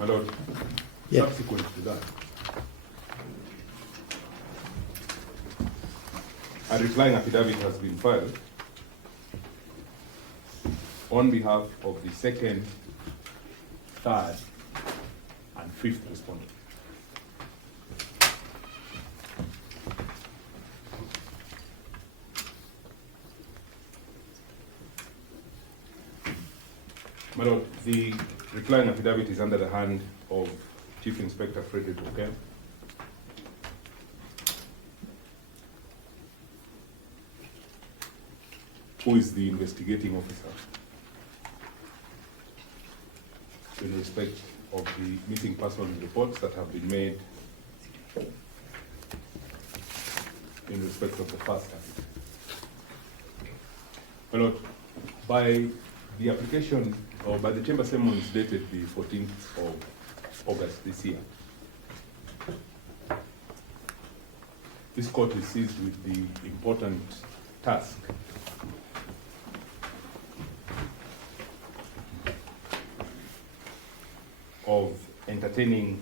My Lord, Yes. subsequent to that, a replying affidavit has been filed on behalf of the second, third, and fifth respondent. My Lord, the replying affidavit is under the hand of Chief Inspector Frederick Okem. Who is the investigating officer in respect of the missing person reports that have been made in respect of the first affidavit. My Lord, by the application, or by the chamber summons dated the 14th of August this year, this court is seized with the important task of entertaining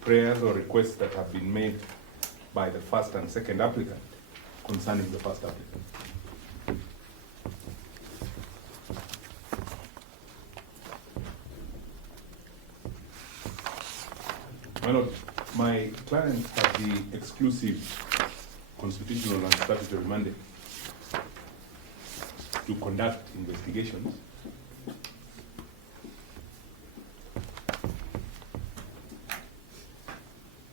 prayers or requests that have been made by the first and second applicant concerning the first applicant. My Lord, my client has the exclusive constitutional and statutory mandate to conduct investigations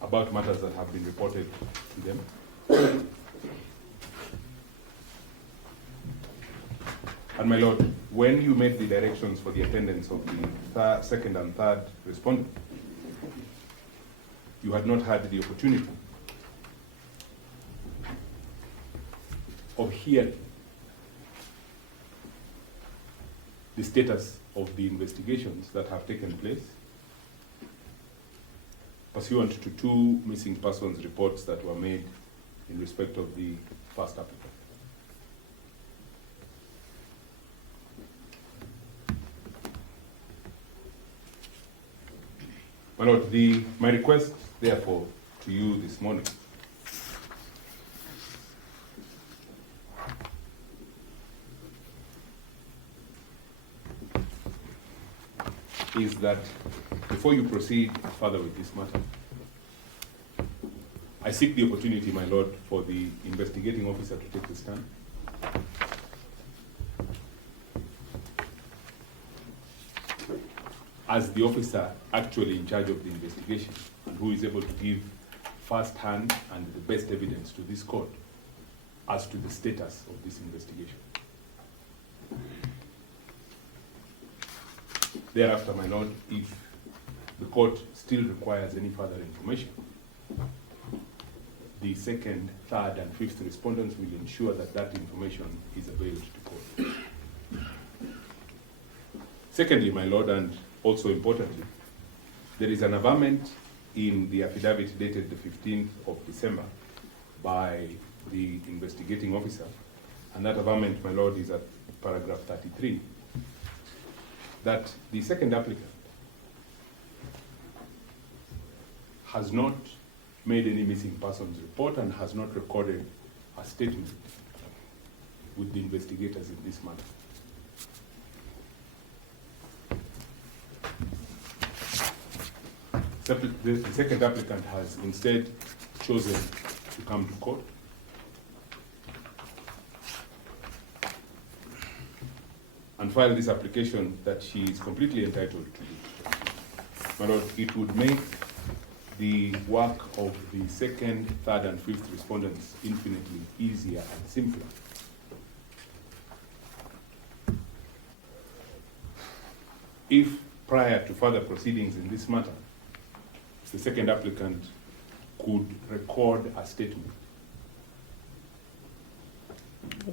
about matters that have been reported to them. And my Lord, when you made the directions for the attendance of the second and third respondent, you had not had the opportunity of hearing the status of the investigations that have taken place pursuant to two missing persons reports that were made in respect of the first applicant. My Lord, my request, therefore, to you this morning is that before you proceed further with this matter, I seek the opportunity, my Lord, for the investigating officer to take the stand. As the officer actually in charge of the investigation and who is able to give first-hand and the best evidence to this court as to the status of this investigation. Thereafter, my Lord, if the court still requires any further information, the second, third, and fifth respondents will ensure that that information is available to court. Secondly, my Lord, and also importantly, there is an averment in the affidavit dated the 15th of December by the investigating officer, and that averment, my Lord, is at paragraph 33, that the second applicant has not made any missing persons report and has not recorded a statement with the investigators in this matter. The second applicant has instead chosen to come to court and file this application that she is completely entitled to do. My Lord, it would make the work of the second, third, and fifth respondents infinitely easier and simpler if, prior to further proceedings in this matter, the second applicant could record a statement.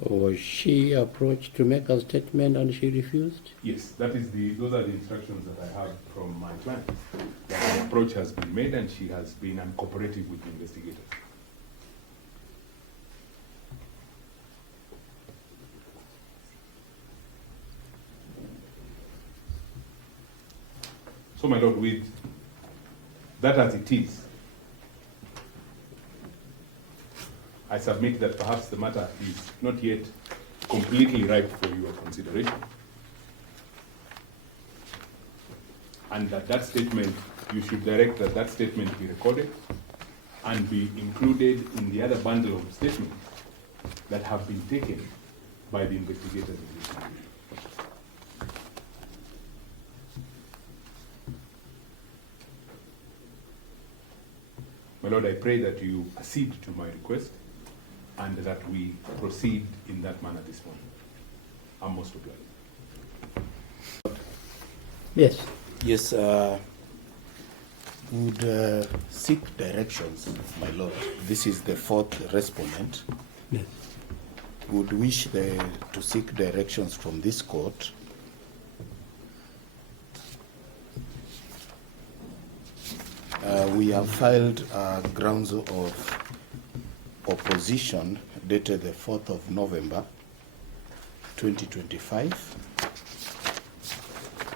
Was she approached to make a statement and she refused? Yes, those are the instructions that I have from my client. That an approach has been made and she has been uncooperative with the investigators. So, my Lord, with that as it is, I submit that perhaps the matter is not yet completely ripe for your consideration. And that statement, you should direct that statement be recorded and be included in the other bundle of statements that have been taken by the investigators in this case. My Lord, I pray that you accede to my request and that we proceed in that manner this morning. I'm most obliged. Yes. Yes, would seek directions, my Lord. This is the fourth respondent. Yes. Would wish to seek directions from this court we have filed grounds of opposition dated the 4th of November 2025,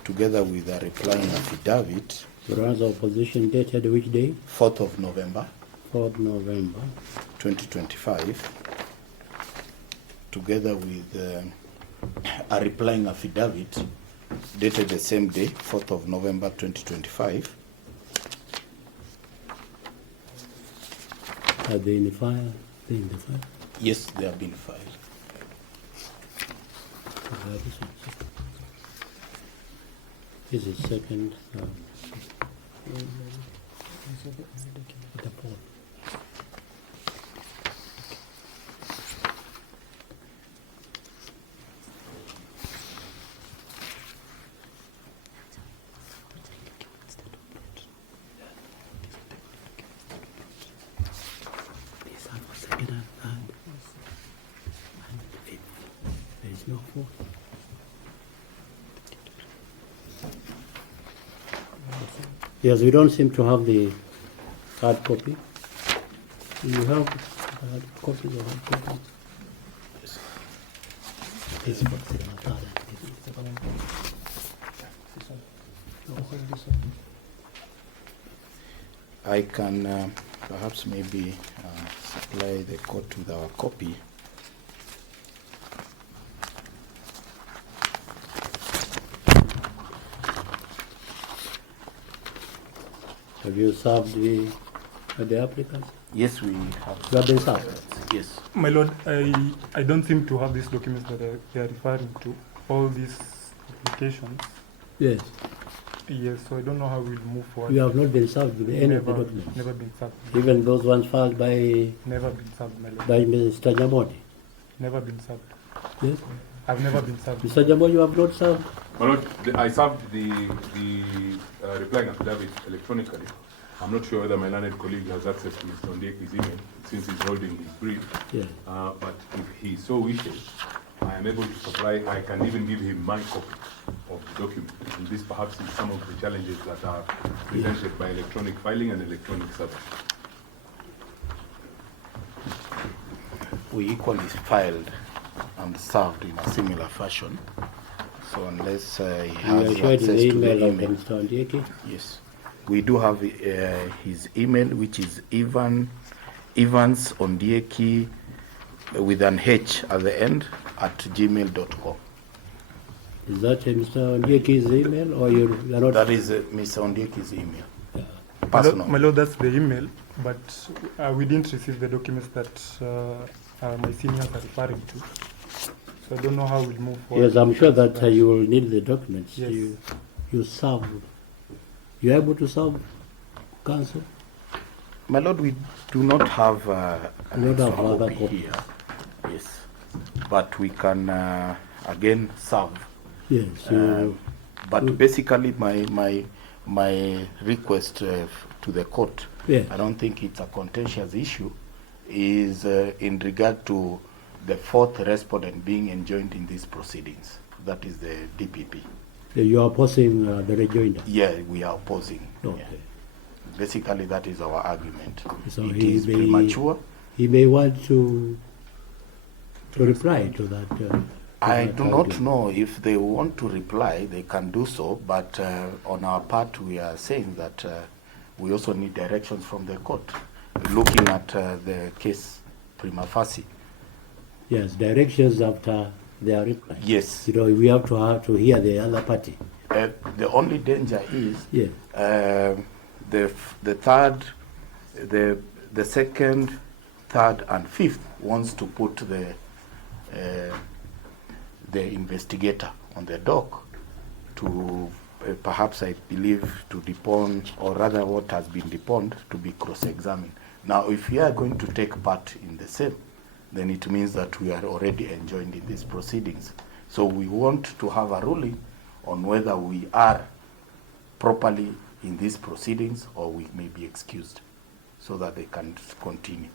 together with a replying affidavit. Grounds of opposition dated which day? 4th of November 4th November 2025, together with a replying affidavit dated the same day, 4th of November 2025. Are they in the file? They in the file? Yes, they have been filed. This is second. The fourth. These are for second and third. And fifth. There is no fourth. Yes, we don't seem to have the hard copy. Do you have hard copies or hard copy? Yes. This box is not hard. I can perhaps maybe supply the court with our copy. Have you served the applicants? Yes, we have. You have been served? Yes. My Lord, I don't seem to have these documents that they are referring to. All these applications. Yes. Yes, so I don't know how we'll move forward. You have not been served with any of the Never- documents? Never been served. Even those ones filed by Never been served, my Lord. Mr. Jamodi? Never been served. Yes? I've never been served. Mr. Jamodi, you have not served? My Lord, I served the replying affidavit electronically. I'm not sure whether my learned colleague has access to Mr. Ondieki's email since he's holding his brief. Yes. But if he so wishes, I am able to supply, I can even give him my copy of the document. And this perhaps is some of the challenges that are presented by electronic filing and electronic service. We equally filed and served in a similar fashion. So unless he You has are sharing access the to email the of email. Mr. Ondieki? Yes. We do have his email, which is Evans Ondieki with an H at the end @gmail.com. Is that Mr. Ondieki's email or you are not? That is Mr. Ondieki's email. Yeah. Personal. My Lord, that's the email, but we didn't receive the documents that my seniors are referring to. So I don't know how we'll move forward. Yes, I'm sure that you will need the documents. Yes. You serve. You are able to serve counsel? My Lord, we do not have You don't have soft other copy copy. here. Yes. But we can again serve. Yes. But basically, my request to the court, Yes. I don't think it's a contentious issue, is in regard to the fourth respondent being enjoined in these proceedings. That is the DPP. You are opposing the rejoinder. Yeah, we are opposing. Okay. Yeah. Basically, that is our argument. So It he is may- premature. He may want to reply to that. I that do not argument. know if they want to reply, they can do so, but on our part, we are saying that we also need directions from the court, looking at the case prima facie. Yes, directions after their reply. Yes. You know, we have to hear the other party. The only danger is Yeah. the third, the second, third, and fifth wants to put the investigator on the dock to perhaps, I believe, to depone, or rather what has been deponed, to be cross-examined. Now, if we are going to take part in the same, then it means that we are already enjoined in these proceedings. So we want to have a ruling on whether we are properly in these proceedings or we may be excused, so that they can continue.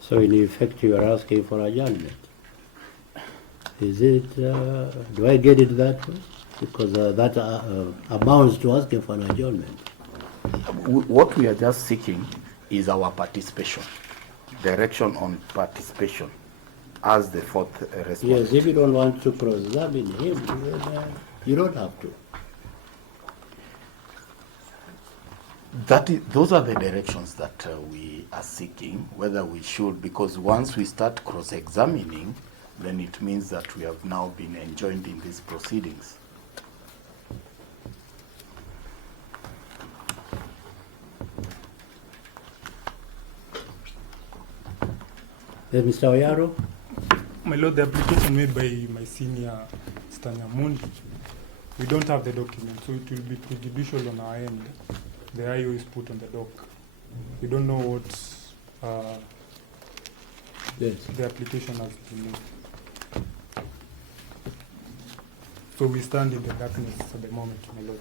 So in effect, you are asking for adjournment. Is it, do I get it that way? Because that amounts to asking for an adjournment. What we are just seeking is our participation, direction on participation as the fourth respondent. Yes, if you don't want to cross-examine him, then, you don't have to. Those are the directions that we are seeking, whether we should, because once we start cross-examining, then it means that we have now been enjoined in these proceedings. Mr. Oyaro? My lord, the application made by my senior, Mr. Nyamundi, we don't have the document, so it will be prejudicial on our end. The IO is put on the dock. We don't know what the application has been made. So we stand in the darkness at the moment, my lord.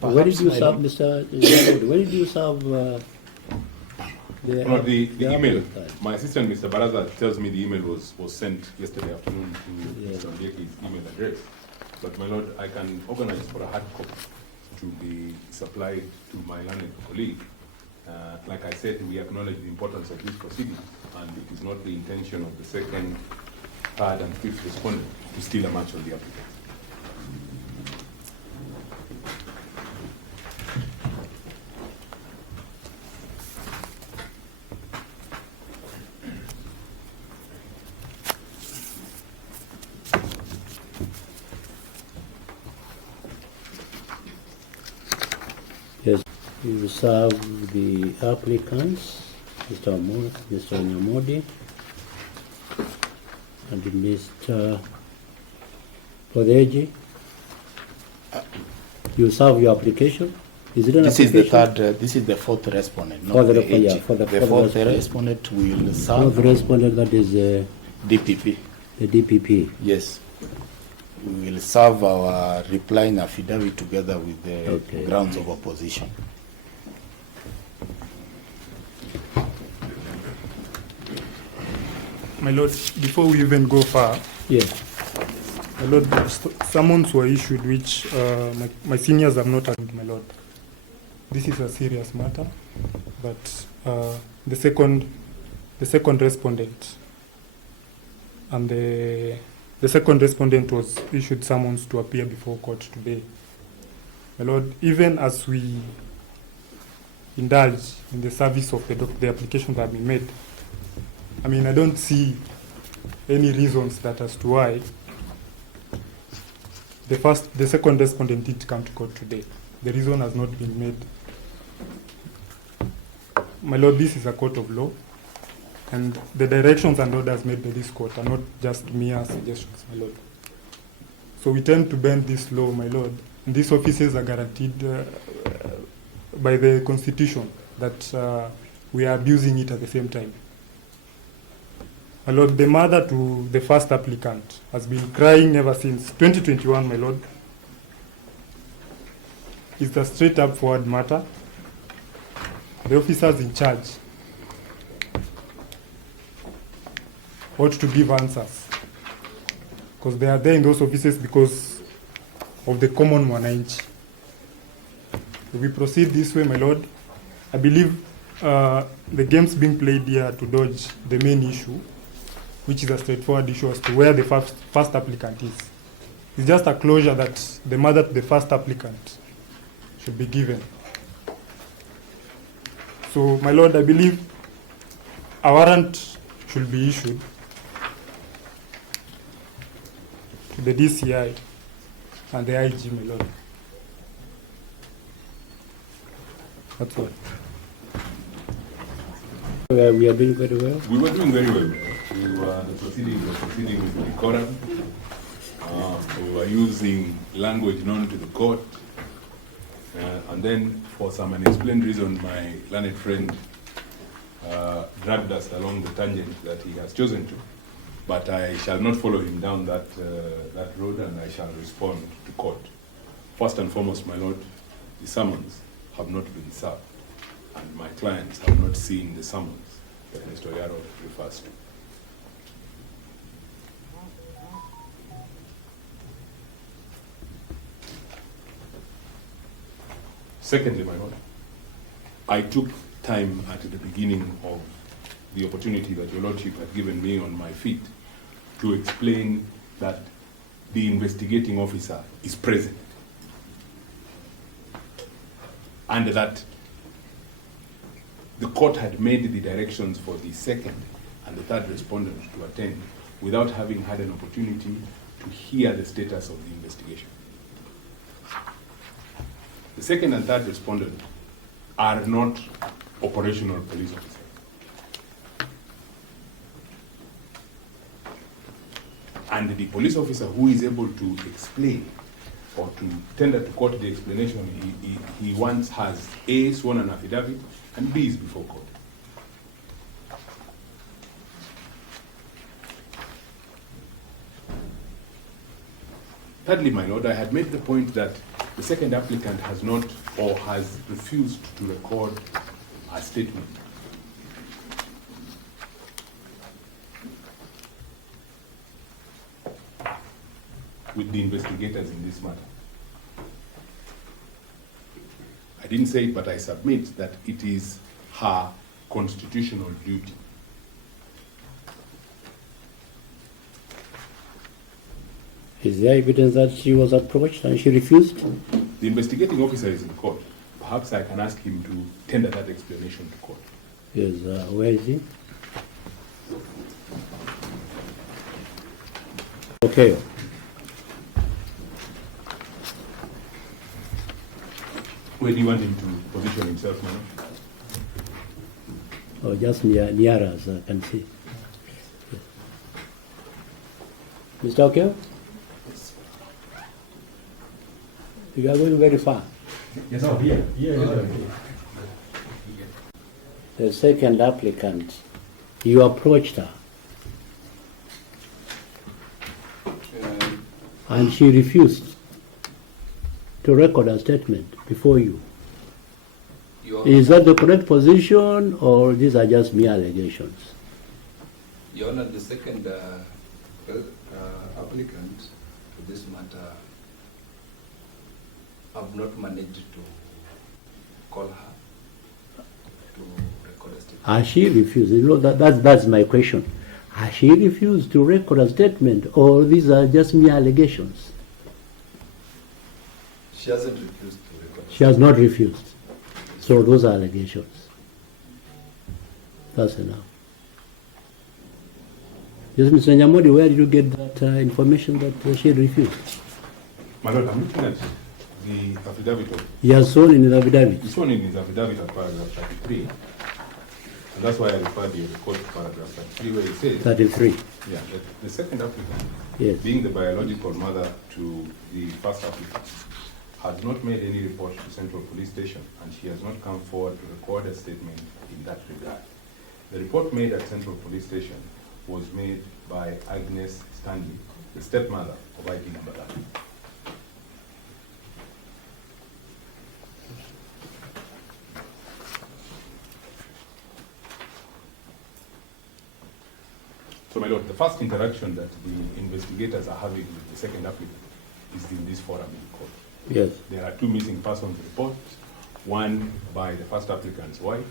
Where did you serve, Mr. Nyamundi? Where did you serve the email? My assistant, Mr. Baraza, tells me the email was sent yesterday afternoon to Mr. Mbieki's email address. But my lord, I can organize for a hard copy to be supplied to my learned colleague. Like I said, we acknowledge the importance of this proceeding, and it is not the intention of the second, third, and fifth respondent to steal a match on the applicant. Yes, you serve the applicants, Mr. Nyamodi and Mr. Podeji. You serve your application? Is it an This is the application? third, this is the fourth respondent, For not the- the yeah, AG. for the The fourth fourth respondent. respondent will Not serve the respondent, that is DPP. the DPP. Yes. We will serve our replying affidavit together with the Okay. grounds of opposition. My lord, before we even go far, Yes. my lord, summons were issued which my seniors have not attended, my lord. This is a serious matter, but the second respondent and the second respondent was issued summons to appear before court today. My lord, even as we indulge in the service of the applications that have been made, I mean, I don't see any reasons that as to why the second respondent did come to court today. The reason has not been made. My lord, this is a court of law, and the directions and orders made by this court are not just mere suggestions, my lord. So we tend to bend this law, my lord, and these offices are guaranteed by the Constitution that we are abusing it at the same time. My lord, the mother to the first applicant has been crying ever since 2021, my lord. It's a straight up forward matter. The officers in charge ought to give answers, because they are there in those offices because of the common mwananchi. If we proceed this way, my lord, I believe the games being played here to dodge the main issue which is a straightforward issue as to where the first applicant is. It's just a closure that the mother to the first applicant should be given. So, my lord, I believe a warrant should be issued to the DCI and the IG, my lord. That's all. We are doing very well. We were doing very well. The proceedings were proceeding with decorum. We were using language known to the court. And then, for some unexplained reason, my learned friend dragged us along the tangent that he has chosen to. But I shall not follow him down that road, and I shall respond to court. First and foremost, my lord, the summons have not been served, and my clients have not seen the summons that Mr. Oyaro refers to. Secondly, my lord, I took time at the beginning of the opportunity that your lordship had given me on my feet to explain that the investigating officer is present and that the court had made the directions for the second and the third respondent to attend without having had an opportunity to hear the status of the investigation. The second and third respondent are not operational police officers. And the police officer who is able to explain or to tender to court the explanation he once has A, sworn an affidavit, and B, is before court. Thirdly, my lord, I had made the point that the second applicant has not or has refused to record a statement. With the investigators in this matter. I didn't say it, but I submit that it is her constitutional duty. Is there evidence that she was approached and she refused? The investigating officer is in court. Perhaps I can ask him to tender that explanation to court. Yes, where is he? Okay. Where do you want him to position himself now? Oh, just near us, I can see. Mr. Okeo? You are going very far. Yes, oh, here. The second applicant, you approached her. And she refused to record a statement before you. Is that the correct position, or these are just mere allegations? Your Honor, the second applicant to this matter, I've not managed to call her to record a statement. Has she refused? You know, that's my question. Has she refused to record a statement, or these are just mere allegations? She hasn't refused to record. She has not refused. So those are allegations. That's enough. Yes, Mr. Nyamodi, where did you get that information that she refused? My lord, I'm looking at the affidavit of... He has sworn in his affidavit. He's sworn in his affidavit at paragraph 33. And that's why I referred you to court to paragraph 33, where it says... 33. Yeah, the second applicant, Yes. being the biological mother to the first applicant, has not made any report to Central Police Station, and she has not come forward to record a statement in that regard. The report made at Central Police Station was made by Agnes Stanley, the stepmother of IP number 11. So, my lord, the first interaction that the investigators are having with the second applicant is in this forum in court. Yes. There are two missing persons reports, one by the first applicant's wife,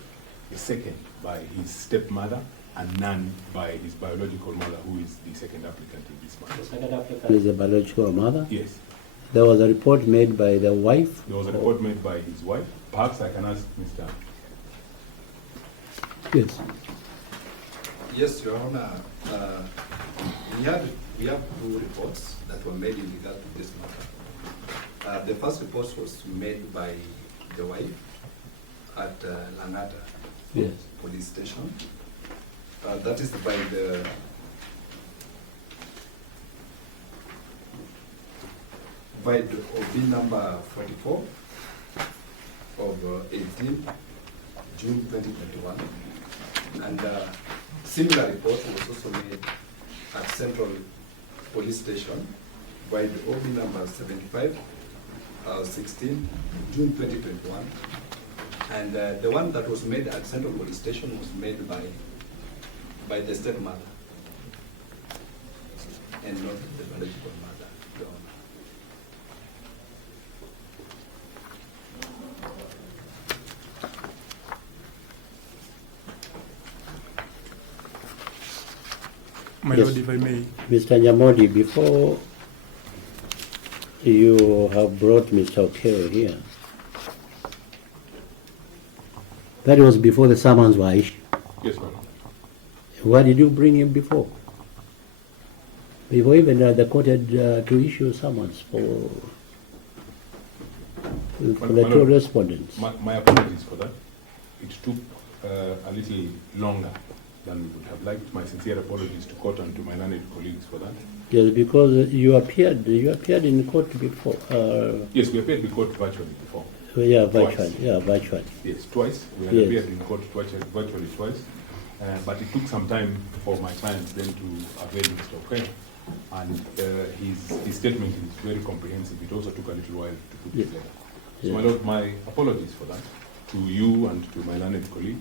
the second by his stepmother, and none by his biological mother, who is the second applicant in this matter. The second applicant is a biological mother. Yes, There was a report made by the wife. there was a report made by his wife. Perhaps I can ask Mr. Yes. Yes, Your Honor. We have two reports that were made in regard to this matter. The first report was made by the wife at Langata Yes. police station. That is by the OB number 44 of 18 June 2021. And similar report was also made at Central Police Station by the OB number 75 16 June 2021. And the one that was made at Central Police Station was made by the stepmother and not the biological mother, Your Honor. My Yes. Lord, if I may. Mr. Nyamodi, before you have brought Mr. Okero here, that was before the summons were issued. Yes, ma'am. Why did you bring him before? Before even the court had to issue summons for the two respondents. My apologies for that. It took a little longer than we would have liked. My sincere apologies to court and to my learned colleagues for that. Yes, because you appeared in court before. Yes, we appeared in court virtually before. Yeah, Twice. virtually. Yeah, virtually. Yes, twice. We had Yes. appeared in court virtually twice. But it took some time for my clients then to avail Mr. Okero. And his statement is very comprehensive. It also took a little while to put Yeah. together. So, Yeah. my Lord, my apologies for that to you and to my learned colleague.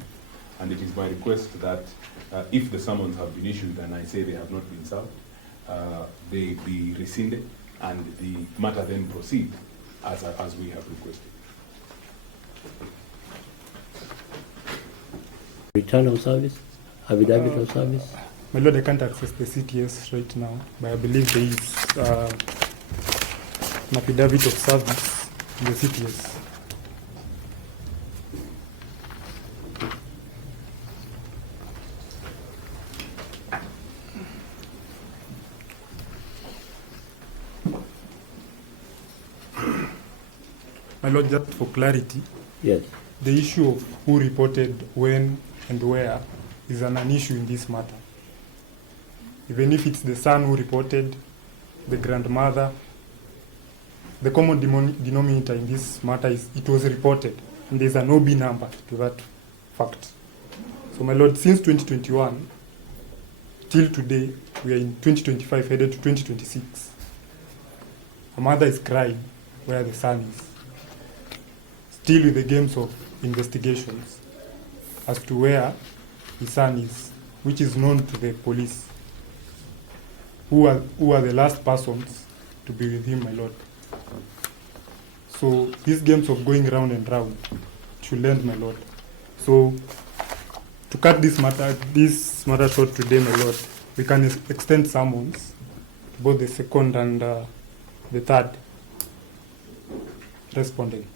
And it is my request that if the summons have been issued and I say they have not been served, they be rescinded and the matter then proceed as we have requested. Return of service, affidavit of service. My Lord, I can't access the CTS right now, but I believe there is an affidavit of service in the CTS. My Lord, just for clarity, Yes. the issue of who reported when and where is an issue in this matter. Even if it's the son who reported, the grandmother, the common denominator in this matter is it was reported, and there's an OB number to that fact. So, my Lord, since 2021 till today, we are in 2025, headed to 2026. A mother is crying where the son is. Still with the games of investigations as to where his son is, which is known to the police, who are the last persons to be with him, my Lord. So these games of going round and round should end, my Lord. So to cut this matter short today, my Lord, we can extend summons to both the second and the third respondent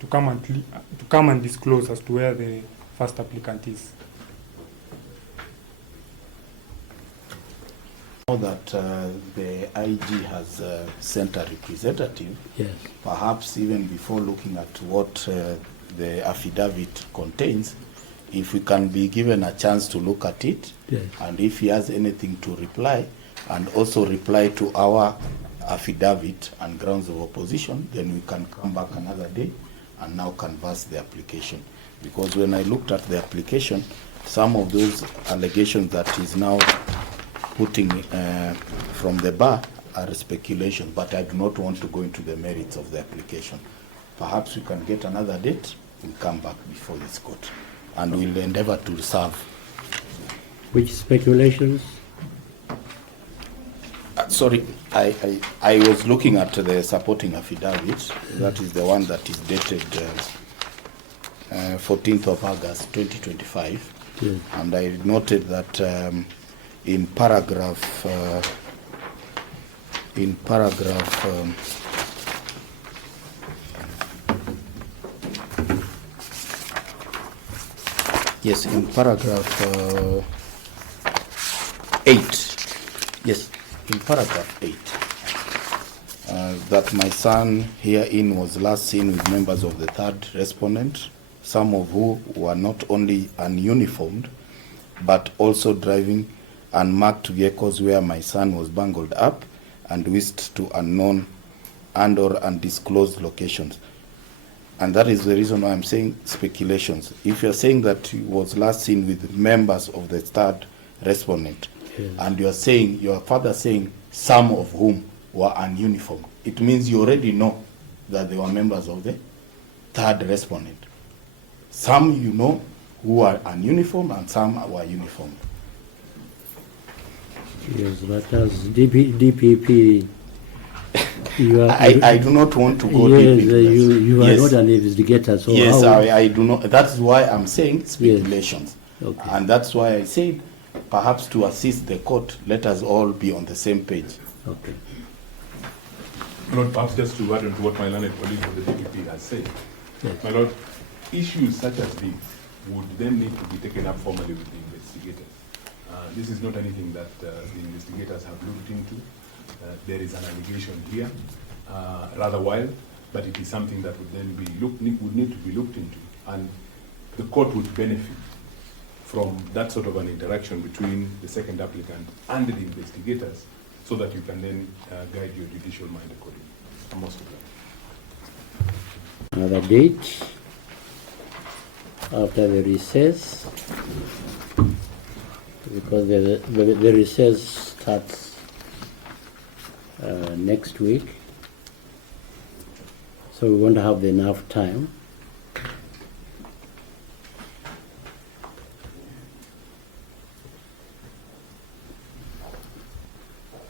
to come and disclose as to where the first applicant is. Now that the IG has sent a representative, Yes. perhaps even before looking at what the affidavit contains, if we can be given a chance to look at it, Yes. and if he has anything to reply, and also reply to our affidavit and grounds of opposition, then we can come back another day and now canvass the application. Because when I looked at the application, some of those allegations that is now putting from the bar are speculation, but I do not want to go into the merits of the application. Perhaps we can get another date and come back before this court, and we'll endeavor to resolve. Which speculations? Sorry, I was looking at the supporting affidavit. That is the one that is dated 14th of August 2025. Yes. And I noted that in paragraph yes, in paragraph 8. Yes, in paragraph 8. That my son herein was last seen with members of the third respondent, some of who were not only ununiformed, but also driving unmarked vehicles where my son was bungled up and whisked to unknown and or undisclosed locations. And that is the reason why I'm saying speculations. If you're saying that he was last seen with members of the third respondent, yes, and you're saying, your father saying some of whom were ununiformed, it means you already know that they were members of the third respondent. Some you know who are ununiformed and some were uniformed. yes, but as DPP, you are, I do not want to go yes, deep into this. you are Yes. not an investigator, so Yes, how? I do not. That's why I'm saying speculations. Okay. And that's why I said, perhaps to assist the court, let us all be on the same page. Okay. Lord, perhaps just to add on to what my learned colleague from the DPP has said. Yes. My Lord, issues such as these would then need to be taken up formally with the investigators. This is not anything that the investigators have looked into. There is an allegation here, rather wild, but it is something that would then would need to be looked into, and the court would benefit from that sort of an interaction between the second applicant and the investigators, so that you can then guide your judicial mind accordingly. I'm most glad. Another date after the recess, because the recess starts next week, so we won't have enough time.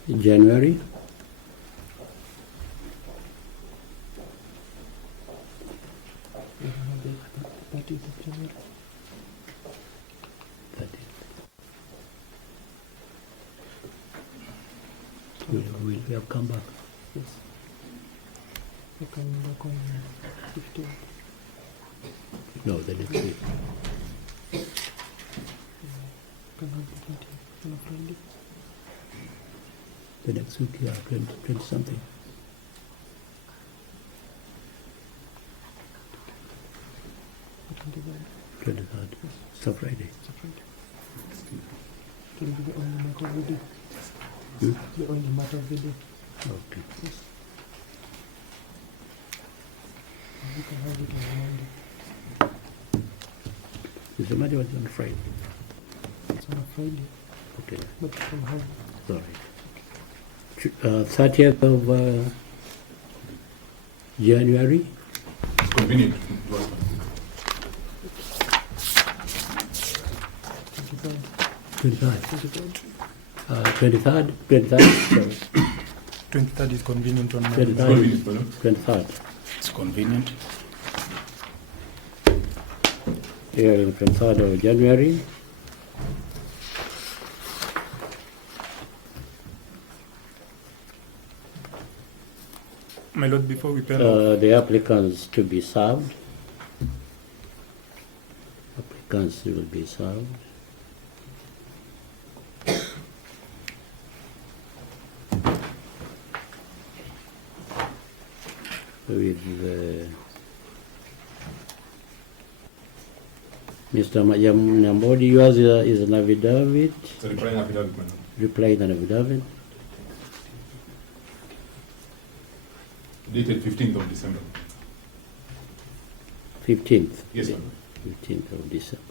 In January, we have come back. Yes. We're coming back on 15th. No, the next week. Can have the 20th on a Friday. The next week, yeah, 20 something. The 23rd. 23rd. It's a Friday. It's a Friday. It will be the only matter of the day. Hmm? The only matter of the day. Okay. Yes. We can have it on Monday. Is the matter was on Friday? It's on a Friday, Okay, but we can have all right. 30th of January. It's convenient to us. 23rd. 23rd. 23rd. 23rd is convenient on Monday. 23rd. It's convenient. Here in 23rd of January. My Lord, before we pen off, The applicants to be served. Applicants will be served. With Mr. Nyambodi, yours is an affidavit, So replying affidavit, my Lord. replying an affidavit. Dated 15th of December. 15th. Yes, my Lord. 15th of December.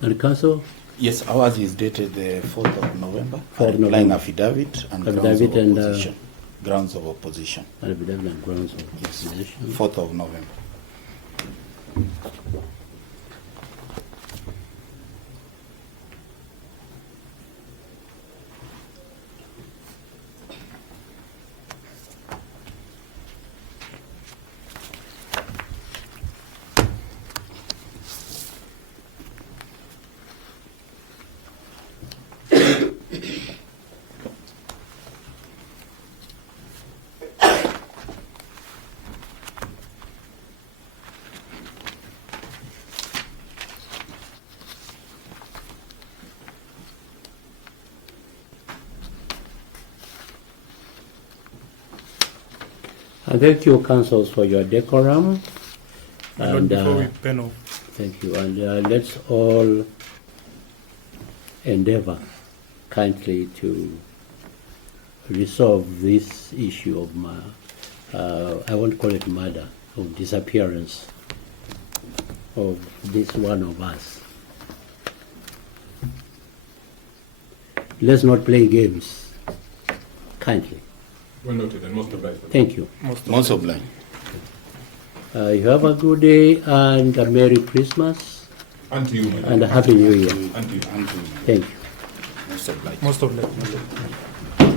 And council, Yes, ours is dated the 4th of November. 4th of Applying November. affidavit and Affidavit grounds of and, opposition. Grounds of opposition. affidavit and grounds of Yes, opposition. 4th of November. And thank you, councils, for your decorum. My lord, And, before we pen off, thank you. And let's all endeavor kindly to resolve this issue of I won't call it murder, of disappearance of this one of us. Let's not play games. Kindly. Well noted and most obliged. Thank you. Most obliged. You have a good day and a Merry Christmas And to you, my lord. and a Happy New Year. And to you. And to Thank you. most obliged. most of them.